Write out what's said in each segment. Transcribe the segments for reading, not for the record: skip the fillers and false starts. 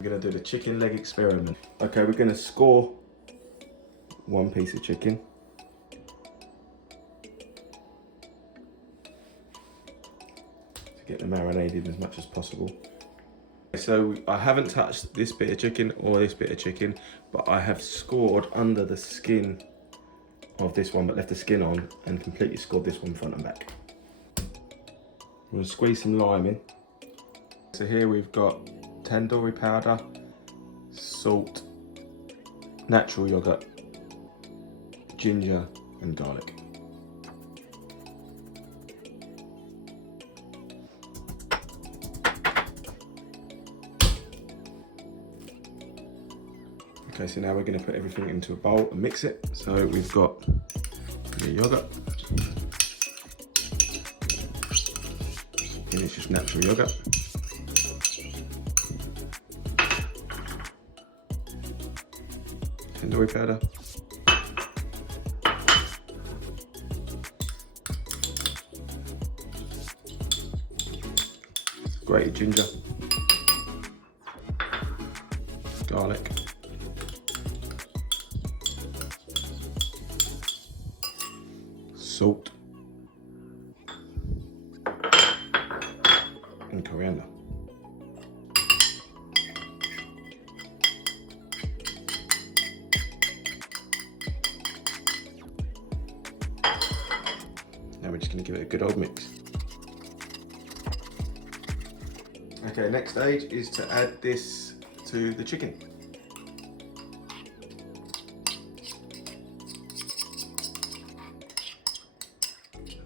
We're gonna do the chicken leg experiment. Okay, we're gonna score one piece of chicken. To get them marinated as much as possible. So I haven't touched this bit of chicken or this bit of chicken, but I have scored under the skin of this one, but left the skin on and completely scored this one front and back. I'm gonna squeeze some lime in. So here we've got tandoori powder, salt, natural yogurt, ginger and garlic. Okay, so now we're going to put everything into a bowl and mix it. So we've got the yogurt. And it's just natural yogurt. Tandoori powder. Grated ginger. Garlic. Salt. And coriander. Now we're just going to give it a good old mix. Okay, next stage is to add this to the chicken.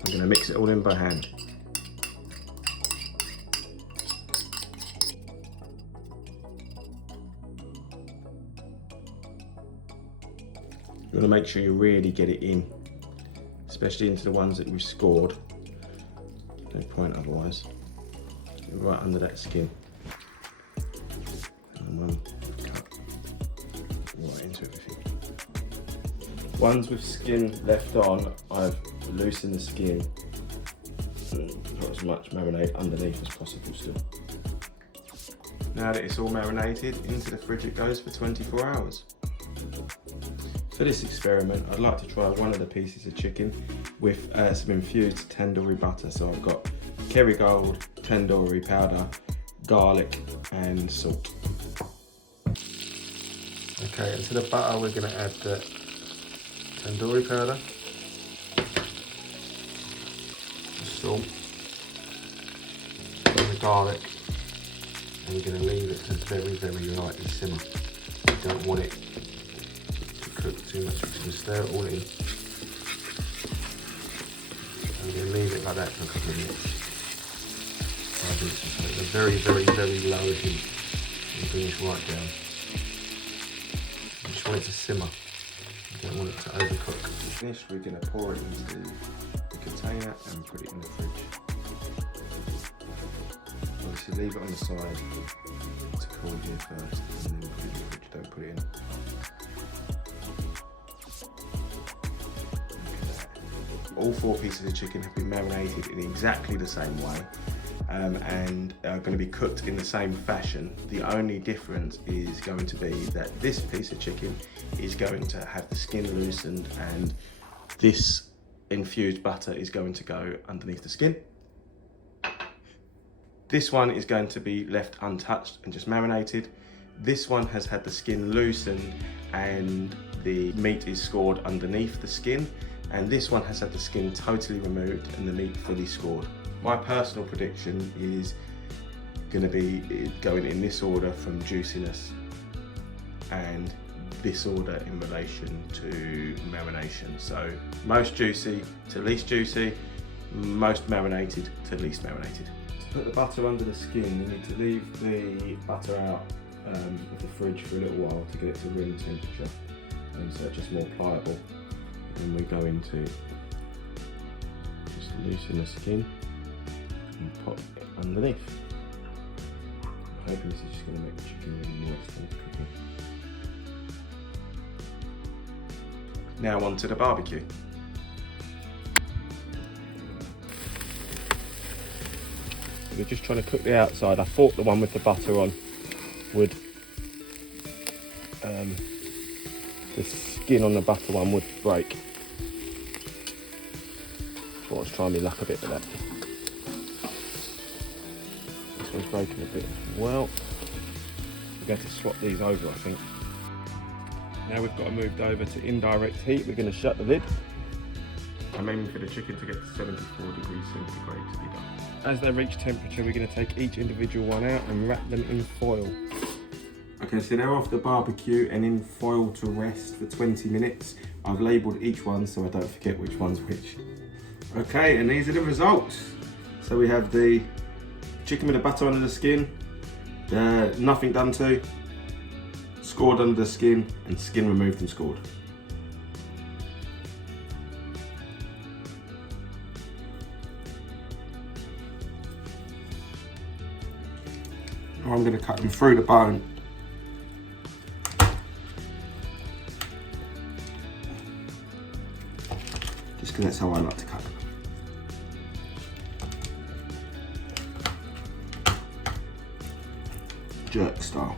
I'm going to mix it all in by hand. You want to make sure you really get it in, especially into the ones that we've scored. No point otherwise. Right under that skin. And one cut right into everything. Ones with skin left on, I've loosened the skin and put as much marinade underneath as possible still. Now that it's all marinated, into the fridge it goes for 24 hours. For this experiment, I'd like to try one of the pieces of chicken with some infused tandoori butter. So I've got Kerrygold, tandoori powder, garlic and salt. Okay, into the butter we're going to add the tandoori powder, the salt, and the garlic, and we're going to leave it to very, very lightly simmer. You don't want it to cook too much, we're going to stir it all in. And we're going to leave it like that for a couple of minutes. So it's a very, very, very low heat and bring this right down. You just want it to simmer. You don't want it to overcook. Finished, we're going to pour it into the container and put it in the fridge. Obviously leave it on the side to cool here first and then put it in the fridge, don't put it in. All 4 pieces of chicken have been marinated in exactly the same way. And are going to be cooked in the same fashion. The only difference is going to be that this piece of chicken is going to have the skin loosened and this infused butter is going to go underneath the skin. This one is going to be left untouched and just marinated. This one has had the skin loosened and the meat is scored underneath the skin. And this one has had the skin totally removed and the meat fully scored. My personal prediction is going to be going in this order from juiciness and this order in relation to marination. So most juicy to least juicy, most marinated to least marinated. To put the butter under the skin, you need to leave the butter out of the fridge for a little while to get it to room temperature, and so it's just more pliable. And we go into just loosen the skin and pop it underneath. I'm hoping this is just going to make the chicken really moist when it's cooking. Now on to the barbecue. We're just trying to cook the outside. I thought the one with the butter on would the skin on the butter one would break. Thought I was trying my luck a bit with that. This one's breaking a bit as well. We're going to swap these over, I think. Now we've got to move over to indirect heat. We're going to shut the lid. I'm aiming for the chicken to get to 74 degrees centigrade to be done. As they reach temperature, we're going to take each individual one out and wrap them in foil. Okay, so they're off the barbecue and in foil to rest for 20 minutes. I've labelled each one so I don't forget which one's which. Okay, and these are the results. So we have the chicken with the butter under the skin, the nothing done to, scored under the skin, and skin removed and scored. Now I'm going to cut them through the bone. Just because that's how I like to cut them. Jerk style.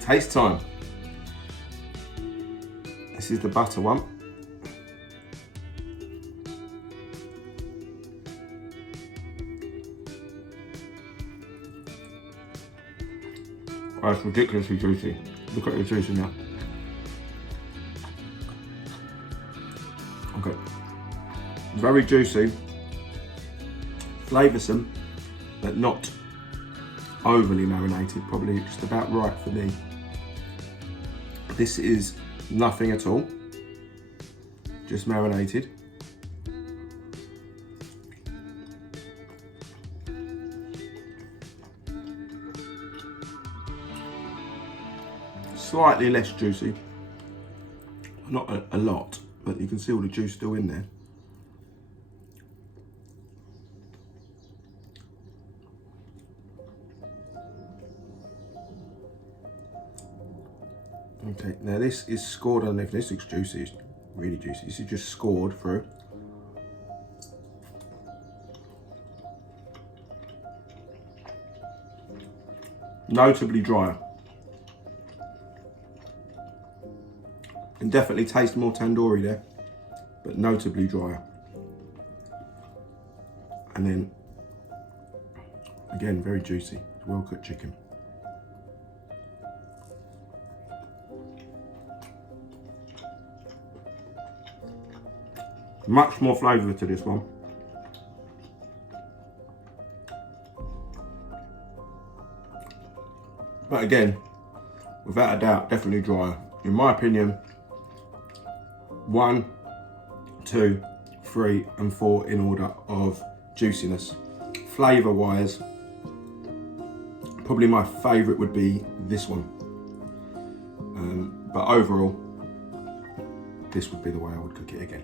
Taste time. This is the butter one. Oh, it's ridiculously juicy. Look at the juice in there. Okay. Very juicy, flavoursome, but not overly marinated. Probably just about right for me. This is nothing at all, just marinated. Slightly less juicy, not a lot, but you can see all the juice still in there. Okay, now this is scored underneath. This looks juicy, it's really juicy. This is just scored through. Notably drier. And definitely taste more tandoori there, but notably drier. And then, again, very juicy, well cooked chicken. Much more flavour to this one. But again, without a doubt, definitely drier. In my opinion, 1, 2, 3 and 4 in order of juiciness. Flavour wise, probably my favourite would be this one. But overall, this would be the way I would cook it again.